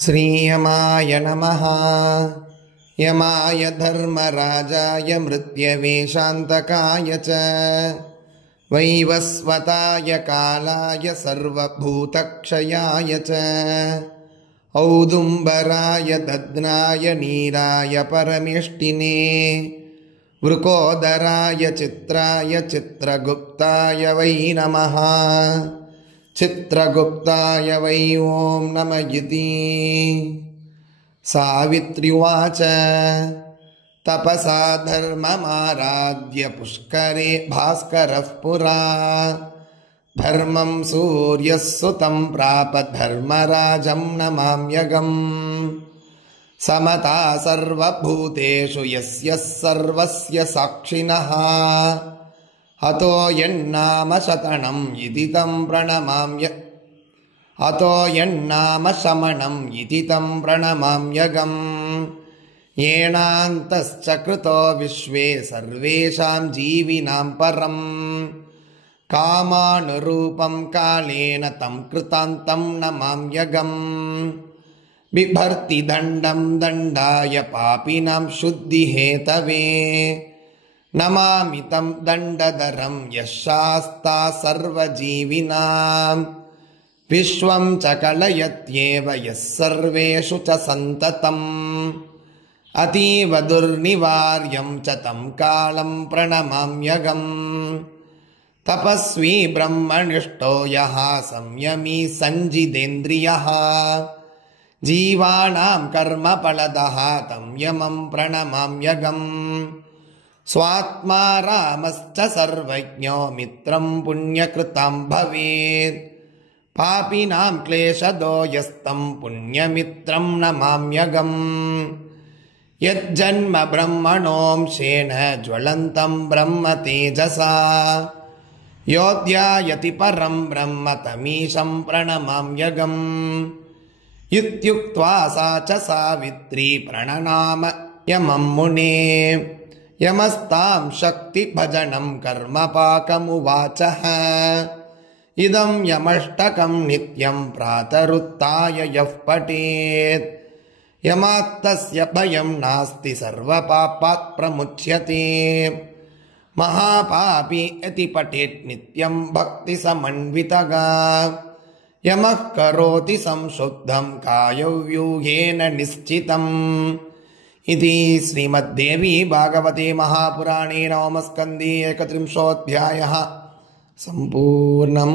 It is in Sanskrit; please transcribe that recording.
श्रीयमाय नमः। यमाय धर्मराजाय मृत्यवे शान्तकाय च वैवस्वताय कालाय सर्वभूतक्षयाय च औदुम्बराय दद्नाय नीराय परमेष्टिने वृकोदराय चित्राय चित्रगुप्ताय वै नमः। चित्रगुप्ताय वै ओं नमः इति। सावित्र्युवाच तपसा धर्ममाराध्य पुष्करे भास्करः पुरा धर्मं सूर्यः सुतं प्राप धर्मराजं नमाम्यहम्। समता सर्वभूतेषु यस्य सर्वस्य साक्षिणः अतो यन्नाम शतनम् इति तं प्रणमाम्य अतो यन्नाम शमनम् इति तं प्रणमाम्यहम्। येनान्तश्च कृतो विश्वे सर्वेषां जीविनां परम् कामानुरूपं कालेन तं कृतान्तं नमाम्यहम्। बिभर्ति दण्डं दण्डाय पापिनां शुद्धिहेतवे नमामि तं दण्डधरं यः शास्ता सर्वजीविनां विश्वं च कलयत्येव यः सर्वेषु च सन्ततम् अतीव दुर्निवार्यं च तं कालं प्रणमाम्यहम्। तपस्वी ब्रह्मनिष्ठो यः संयमी सञ्जितेन्द्रियः जीवानां कर्मफलदः तं यमं प्रणमाम्यहम्। स्वात्मा रामश्च सर्वज्ञो मित्रं पुण्यकृतं भवेत् पापिनां क्लेशदो यस्तं पुण्यमित्रं नमाम्यहम्। यज्जन्म ब्रह्मणोंशेन ज्वलन्तं ब्रह्म तेजसा योऽध्यायति परं ब्रह्म तमीशं प्रणमाम्यहम्। इत्युक्त्वा सा च सावित्री प्रणनाम यमं मुने यमस्तां शक्तिभजनं कर्मपाकमुवाचः। इदं यमष्टकं नित्यं प्रातरुत्थाय यः पठेत् यमात्तस्य भयं नास्ति सर्वपापात् प्रमुच्यते। महापापी यदि पठेत् नित्यं भक्तिसमन्वितः यमः करोति संशुद्धं कायव्यूहेन निश्चितम्। इति श्रीमद्देवी भागवते महापुराणे नवमस्कन्धे 31 अध्यायः सम्पूर्णम्।